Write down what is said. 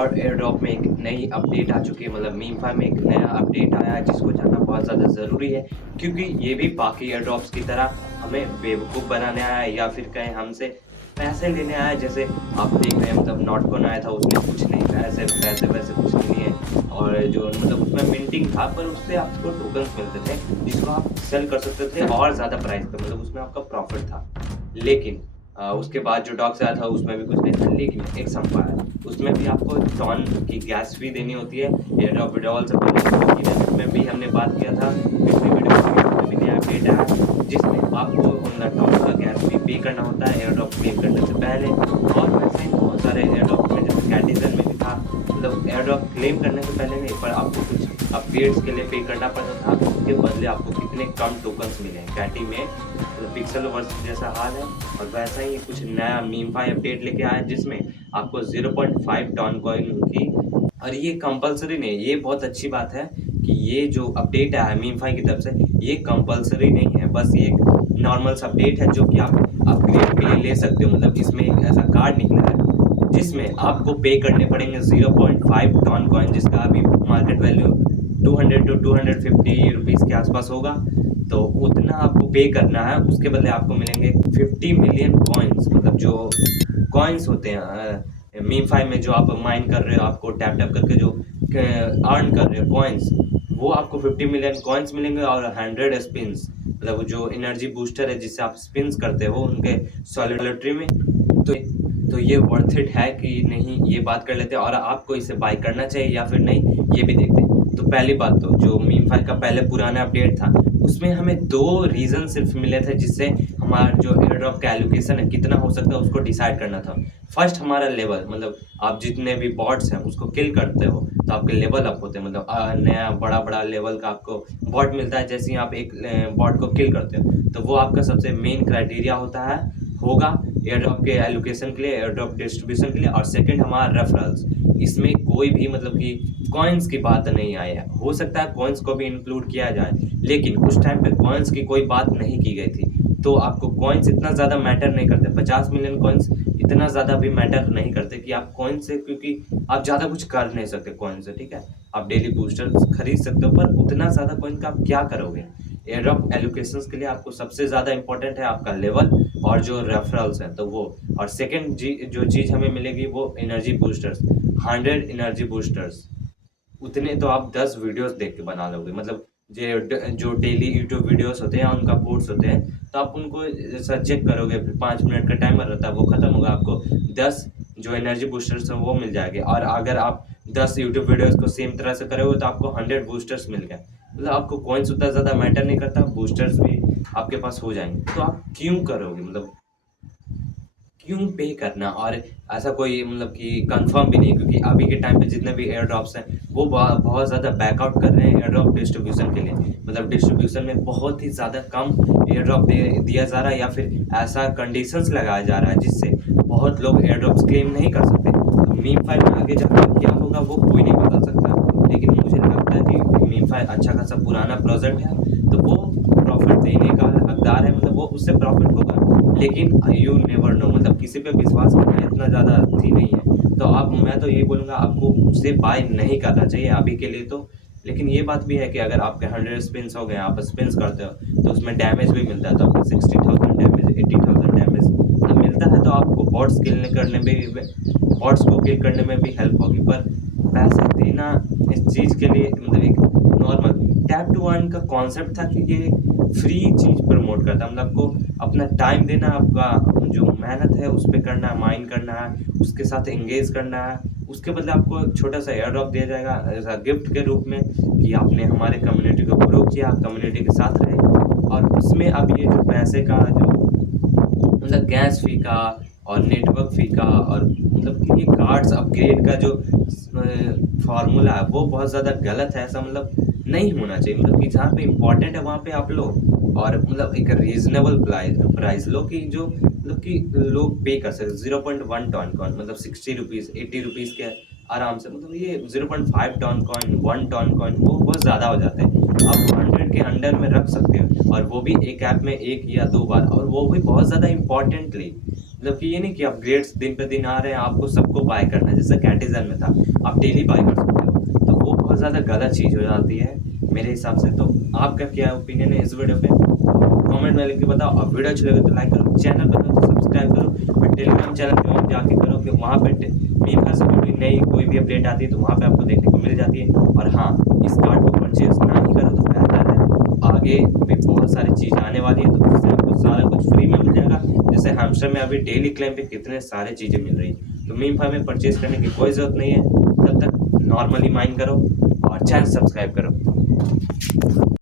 और एयरड्रॉप में एक नई अपडेट आ चुकी है, मतलब मीमफाई में एक नया अपडेट आया है जिसको जानना बहुत ज़्यादा ज़रूरी है, क्योंकि ये भी बाकी एयरड्रॉप्स की तरह हमें बेवकूफ़ बनाने आया है या फिर कहें हमसे पैसे लेने आया है। जैसे आप देख रहे हैं, मतलब नॉटकॉइन आया था, उसमें कुछ नहीं पैसे पैसे वैसे कुछ नहीं है, और जो मतलब उसमें मिंटिंग था, पर उससे आपको टोकन्स मिलते थे जिसको आप सेल कर सकते थे और ज़्यादा प्राइस पे, मतलब उसमें आपका प्रॉफिट था। लेकिन उसके बाद जो डॉक्स आया था उसमें भी कुछ नहीं था, लेकिन एक संपा है, उसमें भी आपको टॉन की गैस फी देनी होती है। एयरड्रॉप विड्रॉल से पहले में भी हमने बात किया था, पिछली वीडियो में भी नया अपडेट आया जिसमें आपको टॉन का गैस फी पे करना होता है एयरड्रॉप क्लेम करने से पहले। और वैसे ही बहुत सारे एयरड्रॉप में, जैसे कैटिजन में भी था, मतलब एयरड्रॉप क्लेम करने से पहले नहीं, पर आपको कुछ अपडेट्स के लिए पे करना पड़ता था, उसके बदले आपको कितने कम टोकन्स मिले। कैटी में पिक्सल वर्स जैसा हाल है, और वैसा ही कुछ नया मीमफाई अपडेट लेके आया जिसमें आपको 0.5 टॉन कॉइन की, और ये कंपलसरी नहीं, ये बहुत अच्छी बात है कि ये जो अपडेट आया है मीमफाई की तरफ से, ये कंपलसरी नहीं है, बस ये एक नॉर्मल सा अपडेट है जो कि आप अपग्रेड के लिए ले सकते हो। मतलब इसमें एक ऐसा कार्ड निकला है जिसमें आपको पे करने पड़ेंगे 0.5 टॉन कॉइन, जिसका अभी मार्केट वैल्यू 200 टू 250 रुपीज़ के आसपास होगा। तो उतना आपको पे करना है, उसके बदले आपको मिलेंगे 50 मिलियन कॉइन्स। मतलब जो कॉइन्स होते हैं मीमफाई में, जो आप माइन कर रहे हो, आपको टैप टैप करके जो अर्न कर रहे हो कॉइन्स, वो आपको 50 मिलियन कॉइन्स मिलेंगे और 100 स्पिन्स, मतलब जो एनर्जी बूस्टर है जिससे आप स्पिन्स करते हो उनके सॉलिडरिटी में। तो ये वर्थ इट है कि नहीं, ये बात कर लेते हैं, और आपको इसे बाय करना चाहिए या फिर नहीं, ये भी देखते हैं। तो पहली बात, तो जो मीमफाई का पहले पुराना अपडेट था उसमें हमें 2 रीज़न सिर्फ मिले थे जिससे हमारा जो एयरड्रॉप का एलोकेशन है कितना हो सकता है उसको डिसाइड करना था। फर्स्ट हमारा लेवल, मतलब आप जितने भी बॉट्स हैं उसको किल करते हो तो आपके लेवल अप होते हैं, मतलब नया बड़ा बड़ा लेवल का आपको बॉट मिलता है जैसे ही आप एक बॉट को किल करते हो। तो वो आपका सबसे मेन क्राइटेरिया होगा एयरड्रॉप के एलोकेशन के लिए, एयरड्रॉप डिस्ट्रीब्यूशन के लिए। और सेकंड हमारा रेफरल्स, इसमें कोई भी मतलब कि कॉइन्स की बात नहीं आई है, हो सकता है कॉइन्स को भी इंक्लूड किया जाए, लेकिन उस टाइम पे कॉइन्स की कोई बात नहीं की गई थी। तो आपको कॉइन्स इतना ज़्यादा मैटर नहीं करते, 50 मिलियन कॉइन्स इतना ज़्यादा भी मैटर नहीं करते कि आप कॉइन से, क्योंकि आप ज़्यादा कुछ कर नहीं सकते कॉइन से, ठीक है। आप डेली बूस्टर खरीद सकते हो, पर उतना ज़्यादा कॉइन का आप क्या करोगे। एयरड्रॉप एलोकेशंस के लिए आपको सबसे ज़्यादा इंपॉर्टेंट है आपका लेवल और जो रेफरल्स हैं, तो वो। और सेकंड जो चीज़ हमें मिलेगी वो एनर्जी बूस्टर्स, 100 एनर्जी बूस्टर्स। उतने तो आप 10 वीडियोस देख के बना लोगे, मतलब जो डेली यूट्यूब वीडियोस होते हैं उनका कोर्स होते हैं, तो आप उनको ऐसा चेक करोगे, फिर 5 मिनट का टाइमर रहता है, वो खत्म होगा, आपको 10 जो एनर्जी बूस्टर्स हैं वो मिल जाएंगे। और अगर आप 10 यूट्यूब वीडियोस को सेम तरह से करोगे तो आपको 100 बूस्टर्स मिल गए। मतलब आपको कॉइन्स उतना ज़्यादा मैटर नहीं करता, बूस्टर्स भी आपके पास हो जाएंगे। तो आप क्यों करोगे, मतलब क्यों पे करना। और ऐसा कोई मतलब कि कंफर्म भी नहीं है, क्योंकि अभी के टाइम पे जितने भी एयर ड्रॉप्स हैं वो बहुत ज़्यादा बैकआउट कर रहे हैं एयर ड्रॉप डिस्ट्रीब्यूशन के लिए। मतलब डिस्ट्रीब्यूशन में बहुत ही ज़्यादा कम एयर ड्रॉप दिया जा रहा है, या फिर ऐसा कंडीशंस लगाया जा रहा है जिससे बहुत लोग एयर ड्रॉप्स क्लेम नहीं कर सकते। तो मीमफाई में आगे जाकर क्या होगा वो कोई नहीं बता सकता, लेकिन मुझे लगता है कि मीमफाई अच्छा खासा पुराना प्रोजेक्ट है, तो वो प्रॉफिट देने का हकदार है, मतलब वो उससे प्रॉफिट होगा। लेकिन यू नेवर नो, मतलब किसी पे विश्वास करना इतना ज़्यादा थी नहीं है। तो आप, मैं तो ये बोलूँगा आपको उसे बाय नहीं करना चाहिए अभी के लिए तो। लेकिन ये बात भी है कि अगर आपके 100 स्पिन्स हो गए, आप स्पिन्स करते हो तो उसमें डैमेज भी मिलता है, तो आपको 60,000 डैमेज, 80,000 डैमेज मतलब मिलता है, तो आपको बॉट्स किल करने में भी, बॉट्स को किल करने में भी हेल्प होगी। पर पैसे देना इस चीज़ के लिए, मतलब एक नॉर्मल टैप टू अर्न का कॉन्सेप्ट था कि ये फ्री चीज़ प्रमोट करता है, मतलब आपको अपना टाइम देना, आपका जो मेहनत है उस पे करना है, माइन करना है, उसके साथ एंगेज करना है, उसके बदले आपको एक छोटा सा एयर ड्रॉप दिया जाएगा एज अ गिफ्ट के रूप में कि आपने हमारे कम्युनिटी को ग्रो किया, कम्युनिटी के साथ रहे। और उसमें अब ये जो पैसे का जो मतलब गैस फी का और नेटवर्क फी का, और मतलब कि ये कार्ड्स अपग्रेड का जो फार्मूला है वो बहुत ज़्यादा गलत है, ऐसा मतलब नहीं होना चाहिए। मतलब कि जहाँ पे इम्पोर्टेंट है वहाँ पे आप लो, और मतलब एक रीजनेबल प्राइस लो कि जो मतलब कि लोग पे कर सके। 0.1 टॉन कॉइन मतलब 60 रुपीज़ 80 रुपीज़ के आराम से, मतलब ये 0.5 टॉन कॉइन 1 टॉन कॉइन वो बहुत ज़्यादा हो जाते हैं। आप 100 के अंडर में रख सकते हो, और वो भी एक ऐप में 1 या 2 बार, और वो भी बहुत ज़्यादा इम्पोर्टेंटली। मतलब कि ये नहीं कि अपग्रेड्स दिन पे दिन आ रहे हैं, आपको सबको बाय करना है, जैसे कैटिज़न में था, आप डेली बाय कर सकते हो, तो वो बहुत ज़्यादा गलत चीज़ हो जाती है मेरे हिसाब से। तो आपका क्या ओपिनियन है इस वीडियो पे? तो कमेंट में लिख के बताओ। और वीडियो अच्छी लगे तो लाइक करो, चैनल पर हो तो सब्सक्राइब करो और टेलीग्राम चैनल ज्वाइन जाके करो कि वहाँ पे मीम का से कोई नई कोई भी अपडेट आती है तो वहाँ पे आपको देखने को मिल जाती है। और हाँ, इस कार्ड को परचेज़ ना ही करो तो बेहतर है, आगे भी बहुत सारी चीज़ आने वाली है, तो उससे आपको सारा कुछ फ्री में मिल जाएगा। जैसे हैमस्टर में अभी डेली क्लेम पे कितने सारे चीज़ें मिल रही हैं, तो मीम में परचेज़ करने की कोई ज़रूरत नहीं है। तब तक नॉर्मली माइन करो और चैनल सब्सक्राइब करो।